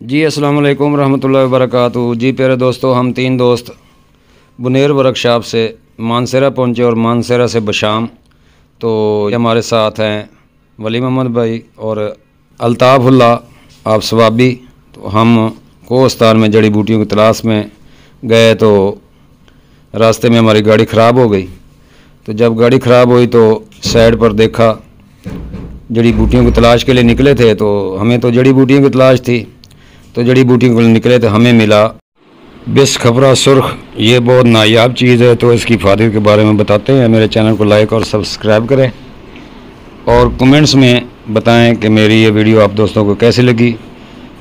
जी अस्सलाम वालेकुम रहमतुल्लाहि व बरकातहू। जी प्यारे दोस्तों, हम तीन दोस्त बुनेर वर्कशॉप से मानसरा पहुँचे और मानसरा से बशाम। तो हमारे साथ हैं वली मोहम्मद भाई और अल्ताफ़ुल्लाह आप सवाबी। तो हम कोस्तान में जड़ी बूटियों की तलाश में गए तो रास्ते में हमारी गाड़ी ख़राब हो गई। तो जब गाड़ी ख़राब हुई तो साइड पर देखा, जड़ी बूटियों की तलाश के लिए निकले थे। तो हमें तो जड़ी बूटियों की तलाश थी, तो जड़ी बूटियों को निकले तो हमें मिला बिस्खबरा सुर्ख। ये बहुत नायाब चीज़ है, तो इसकी फ़ायदे के बारे में बताते हैं। मेरे चैनल को लाइक और सब्सक्राइब करें और कमेंट्स में बताएं कि मेरी ये वीडियो आप दोस्तों को कैसी लगी।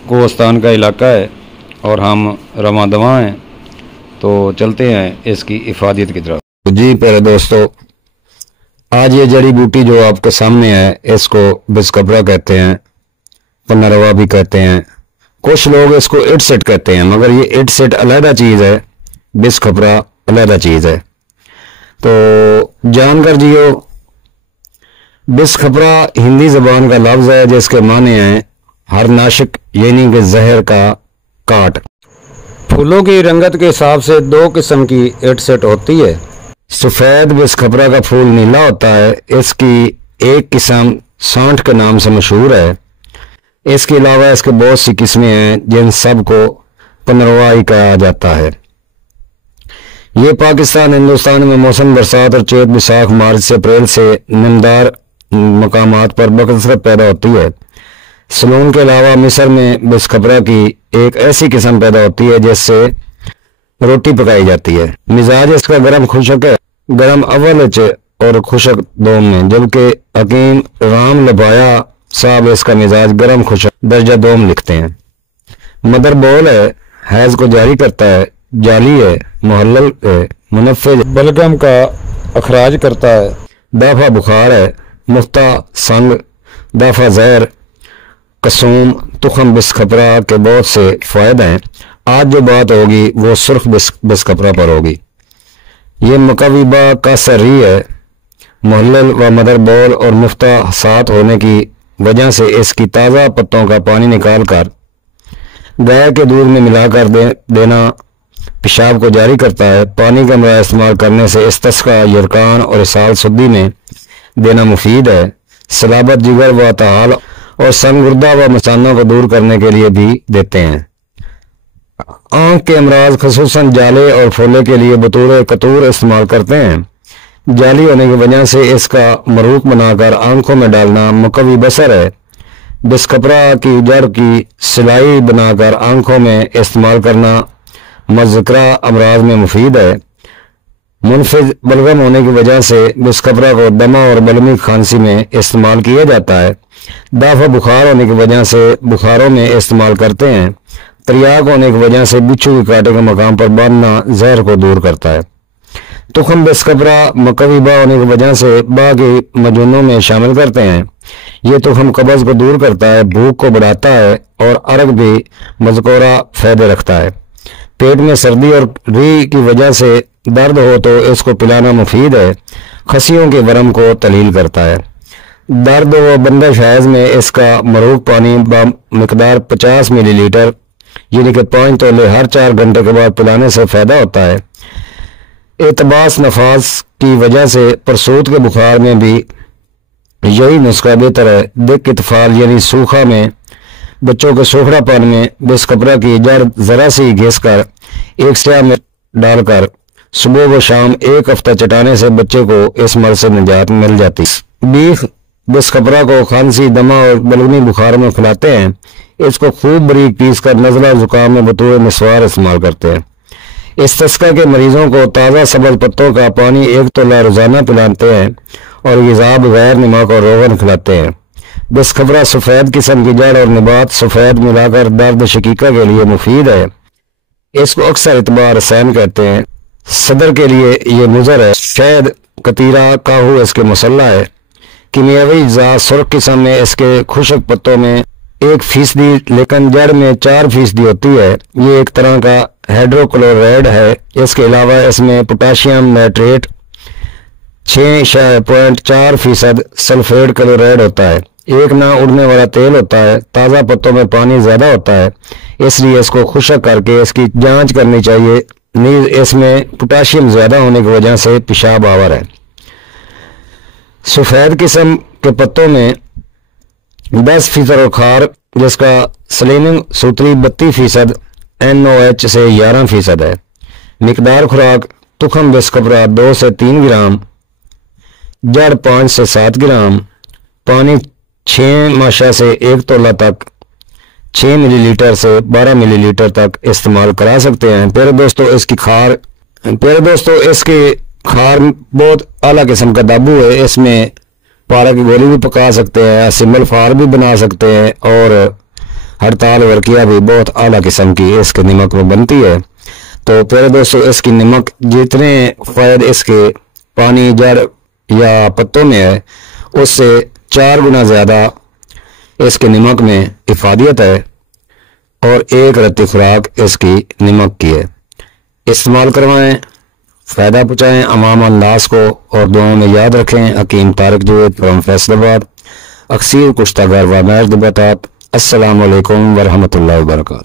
कोस्तान का इलाका है और हम रवां दवां हैं, तो चलते हैं इसकी इफादियत की तरफ। जी प्यारे दोस्तों, आज ये जड़ी बूटी जो आपके सामने है, इसको बिस्खबरा कहते हैं, पन्नारवा भी कहते हैं, कुछ लोग इसको इट सेट कहते हैं, मगर ये इट सेट अलहदा चीज़ है, बिस्खबरा अलहदा चीज़ है। तो जानकर जियो। बिस्खबरा हिंदी ज़बान का लफ्ज़ है जिसके माने हैं हर नाशिक, यानी कि जहर का काट। फूलों की रंगत के हिसाब से दो किस्म की इट सेट होती है। सफ़ेद बिस्खबरा का फूल नीला होता है। इसकी एक किस्म सांठ के नाम से मशहूर है। इसके अलावा इसके बहुत सी किस्में हैं जिन सब को पन्नरवाई कहा जाता है। ये पाकिस्तान हिंदुस्तान में मौसम बरसात और चैत बैसाख मार्च से अप्रैल से नमदार मकामात पर बकसरत पैदा होती है। सलून के अलावा मिस्र में बिस्खबरा की एक ऐसी किस्म पैदा होती है जिससे रोटी पकाई जाती है। मिजाज इसका गर्म खुशक है, गर्म अव्वल और खुशक दोम में, जबकि हकीम राम लबाया साहब इसका मिजाज गर्म खुशक दर्जा दोम लिखते हैं। मदर बॉल है, हैज को जारी करता है, जाली है, मुहल्लल है, मुनफ़िज़ बलगम का अखराज करता है, दाफा बुखार है, मुफ्ता संग, दाफा जहर, कसूम, तुखम बिस्खबरा के बहुत से फ़ायदे हैं। आज जो बात होगी वो सुर्ख बिस्खबरा पर होगी। ये मकवीबा का सरी है। मुहल्लल व मदर बॉल और मुफ्ता साथ होने की वजह से इसकी ताज़ा पत्तों का पानी निकाल कर गाय के दूध में मिलाकर देना पेशाब को जारी करता है। पानी का मरा इस्तेमाल करने से इस्तिस्का, यरकान और इसाल सुद्दी में देना मुफीद है। सलाबत, जिगर व तहाल और संगुर्दा व मसानों को दूर करने के लिए भी देते हैं। आँख के अमराज खसूसन जाले और फोले के लिए बतूर कतूर इस्तेमाल करते हैं। जाली होने की वजह से इसका मरूक बनाकर आंखों में डालना मुकवी बसर है। बिस्खबरा की जड़ की सिलाई बनाकर आंखों में इस्तेमाल करना मज़करा अमराज में मुफीद है। मुनफ़िज़ बलगम होने की वजह से बिस्खबरा को दमा और बलमी खांसी में इस्तेमाल किया जाता है। दाफा बुखार होने की वजह से बुखारों में इस्तेमाल करते हैं। त्रियाक होने की वजह से बिच्छू के कांटे के मकाम पर बांधना जहर को दूर करता है। तुखम बिस्खबरा मकवीबा होने की वजह से बाकी मजूनों में शामिल करते हैं। ये तुखम कब्ज़ को दूर करता है, भूख को बढ़ाता है और अरग भी मज़कूरा फ़ायदे रखता है। पेट में सर्दी और री की वजह से दर्द हो तो इसको पिलाना मुफीद है। खसियों के वरम को तलील करता है। दर्द व बंदिश हैज़ में इसका मरूक पानी मिकदार 50 मिलीलीटर यानी कि 5 तोले हर 4 घंटे के बाद पिलाने से फ़ायदा होता है। एतबास नफास की वजह से परसूत के बुखार में भी यही नुस्खा बेहतर है। दिक इतफाल यानी सूखा में बच्चों के सोखड़ापन में बिस्खबरा की जड़ ज़रा सी घिस कर एक स्याह में डालकर सुबह व शाम 1 हफ्ता चटाने से बच्चे को इस मर्ज से निजात मिल जाती। बीफ बिस्खबरा को खांसी, दमा और बलगमी बुखार में खिलाते हैं। इसको खूब बारीक पीस कर नज़ला ज़ुकाम में बतौर मिसवार इस्तेमाल करते हैं। इस्तिस्का के मरीजों को ताज़ा सब्ज़ पत्तों का पानी 1 तोला रोज़ाना पिलाते हैं और ग़िज़ा बगैर नमक और रोगन खिलाते हैं। बिस्खबरा सफ़ेद किस्म की जड़ और नबात सफ़ेद मिलाकर दर्द शकीका के लिए मुफीद है। इसको अक्सर इतबार सैन कहते हैं। सदर के लिए ये मुज़र है। शहद, कतीरा, काहू इसके मसल्ला है। कीमियावी अज़ा सुर्ख किस्म में इसके खुशक पत्तों में 1% लेकिन जड़ में 4% होती है। ये एक तरह का हाइड्रोक्लोराइड है। इसके अलावा इसमें पोटाशियम नाइट्रेट 6.4% सल्फेट क्लोराइड होता है। एक ना उड़ने वाला तेल होता है। ताज़ा पत्तों में पानी ज़्यादा होता है, इसलिए इसको खुश्क करके इसकी जांच करनी चाहिए। नीज इसमें पोटाशियम ज़्यादा होने की वजह से पेशाब आवर है। सफ़ेद किस्म के पत्तों में 10% वखार, जिसका सेलेनियम सूत्री 32%, NOH से 11% है। मिकदार खुराक तुखम बिस्कपरा 2 से 3 ग्राम, जड़ 5 से 7 ग्राम, पानी 6 माशा से 1 तोला तक 6 मिलीलीटर से 12 मिलीलीटर तक इस्तेमाल करा सकते हैं। प्यारे दोस्तों इसकी खार बहुत आला किस्म का दाबू है। इसमें पारा की गोली भी पका सकते हैं, सिमल फार भी बना सकते हैं, और हड़ताल वर्किया भी बहुत आला किस्म की इसके नमक में बनती है। तो प्यारे दोस्तों, इसकी नमक जितने फ़ायदे इसके पानी, जड़ या पत्तों में है, उससे 4 गुना ज़्यादा इसके नमक में इफादियत है, और एक रत्ती खुराक इसकी नमक की है। इस्तेमाल करवाएं, फ़ायदा पहुँचाएँ अवाम अन्नास को, और दुआओं में याद रखें। हकीम तारिक जवेद फ्रॉम फैसलाबाद, अक्सीर कुश्ता घर व महर दुबतात। अस्सलामु अलैकुम व रहमतुल्लाहि व बरकातहू।